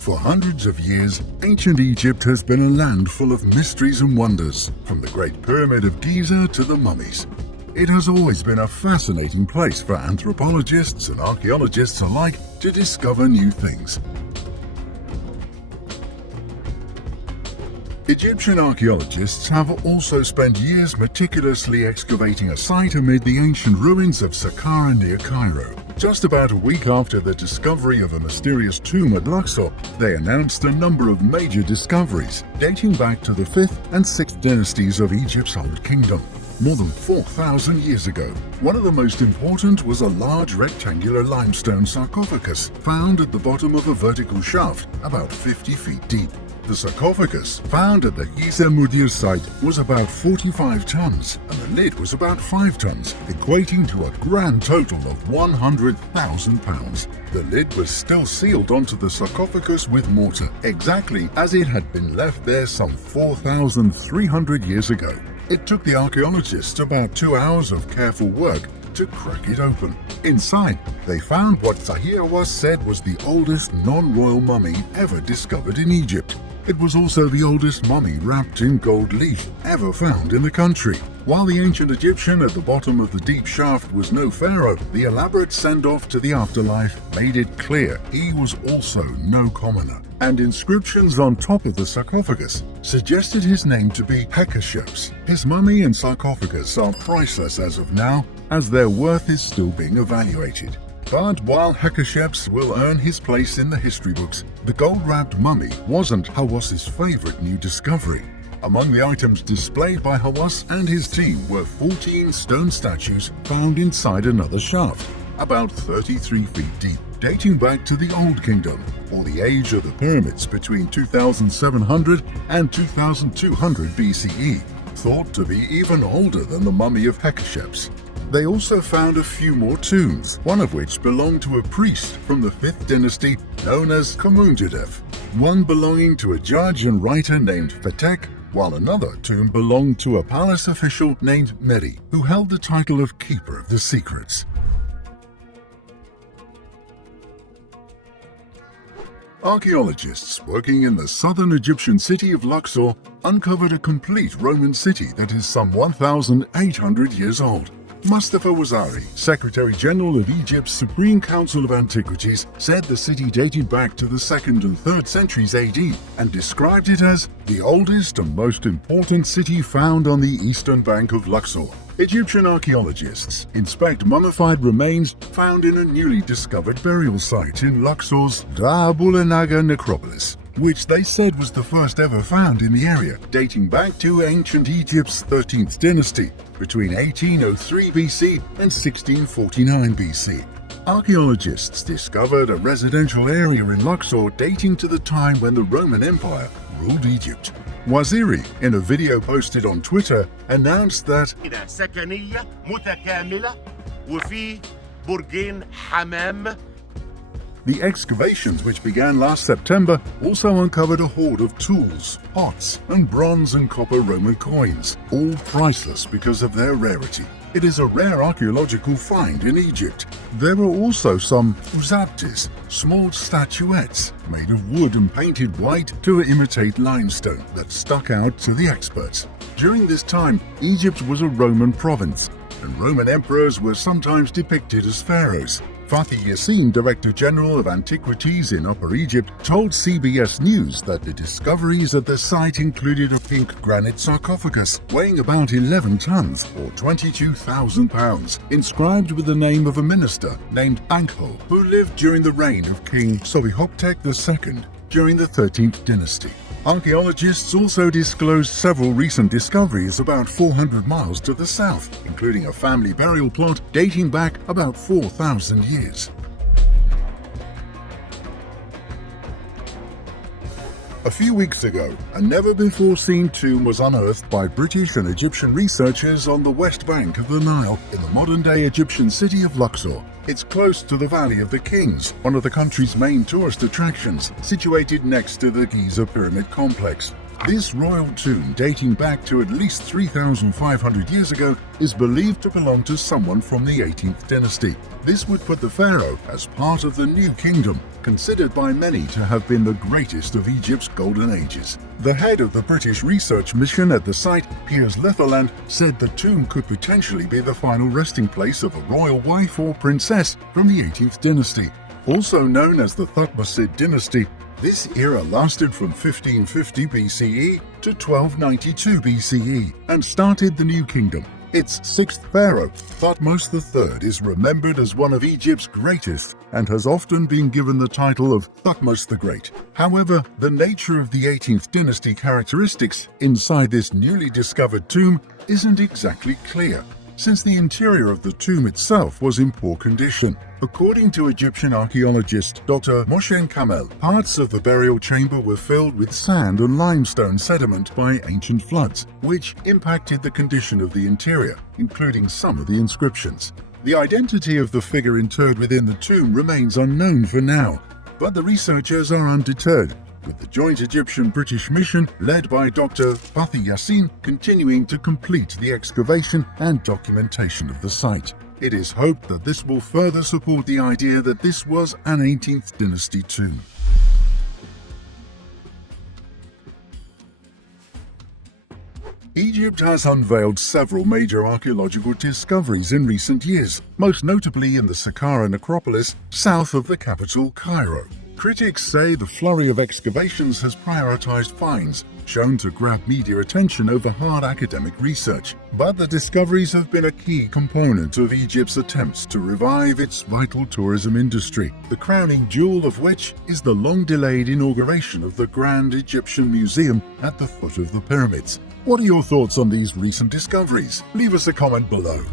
For hundreds of years, ancient Egypt has been a land full of mysteries and wonders, from the Great Pyramid of Giza to the mummies. It has always been a fascinating place for anthropologists and archaeologists alike to discover new things. Egyptian archaeologists have also spent years meticulously excavating a site amid the ancient ruins of Saqqara near Cairo. Just about a week after the discovery of a mysterious tomb at Luxor, they announced a number of major discoveries dating back to the 5th and 6th dynasties of Egypt's Old Kingdom, more than 4,000 years ago. One of the most important was a large rectangular limestone sarcophagus found at the bottom of a vertical shaft about 50 feet deep. The sarcophagus found at the Giza Mudir site was about 45 tons, and the lid was about 5 tons, equating to a grand total of 100,000 pounds. The lid was still sealed onto the sarcophagus with mortar, exactly as it had been left there some 4,300 years ago. It took the archaeologists about 2 hours of careful work to crack it open. Inside, they found what Zahiawas said was the oldest non-royal mummy ever discovered in Egypt. It was also the oldest mummy wrapped in gold leaf ever found in the country. While the ancient Egyptian at the bottom of the deep shaft was no pharaoh, the elaborate send-off to the afterlife made it clear he was also no commoner. And inscriptions on top of the sarcophagus suggested his name to be Hekasheps. His mummy and sarcophagus are priceless as of now, as their worth is still being evaluated. But while Hekasheps will earn his place in the history books, the gold-wrapped mummy wasn't Hawas's favorite new discovery. Among the items displayed by Hawass and his team were 14 stone statues found inside another shaft, about 33 feet deep, dating back to the Old Kingdom, or the age of the pyramids between 2700 and 2200 BCE, thought to be even older than the mummy of Hekasheps. They also found a few more tombs, one of which belonged to a priest from the 5th dynasty known as Kamundjedef, one belonging to a judge and writer named Fetek, while another tomb belonged to a palace official named Meri, who held the title of Keeper of the Secrets. Archaeologists working in the southern Egyptian city of Luxor uncovered a complete Roman city that is some 1,800 years old. Mustafa Wazari, Secretary General of Egypt's Supreme Council of Antiquities, said the city dated back to the 2nd and 3rd centuries AD and described it as the oldest and most important city found on the eastern bank of Luxor. Egyptian archaeologists inspect mummified remains found in a newly discovered burial site in Luxor's Da'abulanaga necropolis, which they said was the first ever found in the area, dating back to ancient Egypt's 13th dynasty, between 1803 BC and 1649 BC. Archaeologists discovered a residential area in Luxor dating to the time when the Roman Empire ruled Egypt. Waziri, in a video posted on Twitter, announced that سكنية متكاملة وفي برجين حمام. The excavations, which began last September, also uncovered a hoard of tools, pots, and bronze and copper Roman coins, all priceless because of their rarity. It is a rare archaeological find in Egypt. There are also some uzabtis, small statuettes made of wood and painted white to imitate limestone that stuck out to the experts. During this time, Egypt was a Roman province, and Roman emperors were sometimes depicted as pharaohs. Fatih Yassin, Director General of Antiquities in Upper Egypt, told CBS News that the discoveries at the site included a pink granite sarcophagus weighing about 11 tons or 22,000 pounds, inscribed with the name of a minister named Bankho, who lived during the reign of King Sobihoptek II during the 13th dynasty. Archaeologists also disclosed several recent discoveries about 400 miles to the south, including a family burial plot dating back about 4,000 years. A few weeks ago, a never-before-seen tomb was unearthed by British and Egyptian researchers on the west bank of the Nile in the modern-day Egyptian city of Luxor. It's close to the Valley of the Kings, one of the country's main tourist attractions, situated next to the Giza Pyramid complex. This royal tomb, dating back to at least 3,500 years ago, is believed to belong to someone from the 18th dynasty. This would put the pharaoh as part of the New Kingdom, considered by many to have been the greatest of Egypt's golden ages. The head of the British research mission at the site, Piers Litherland, said the tomb could potentially be the final resting place of a royal wife or princess from the 18th dynasty. Also known as the Thutmose dynasty, this era lasted from 1550 BCE to 1292 BCE and started the New Kingdom. Its sixth pharaoh, Thutmose III, is remembered as one of Egypt's greatest and has often been given the title of Thutmose the Great. However, the nature of the 18th dynasty characteristics inside this newly discovered tomb isn't exactly clear, since the interior of the tomb itself was in poor condition. According to Egyptian archaeologist Dr. Moshen Kamel, parts of the burial chamber were filled with sand and limestone sediment by ancient floods, which impacted the condition of the interior, including some of the inscriptions. The identity of the figure interred within the tomb remains unknown for now, but the researchers are undeterred, with the joint Egyptian-British mission led by Dr. Fathi Yassin continuing to complete the excavation and documentation of the site. It is hoped that this will further support the idea that this was an 18th dynasty tomb. Egypt has unveiled several major archaeological discoveries in recent years, most notably in the Saqqara necropolis south of the capital, Cairo. Critics say the flurry of excavations has prioritized finds, shown to grab media attention over hard academic research. But the discoveries have been a key component of Egypt's attempts to revive its vital tourism industry, the crowning jewel of which is the long-delayed inauguration of the Grand Egyptian Museum at the foot of the pyramids. What are your thoughts on these recent discoveries? Leave us a comment below.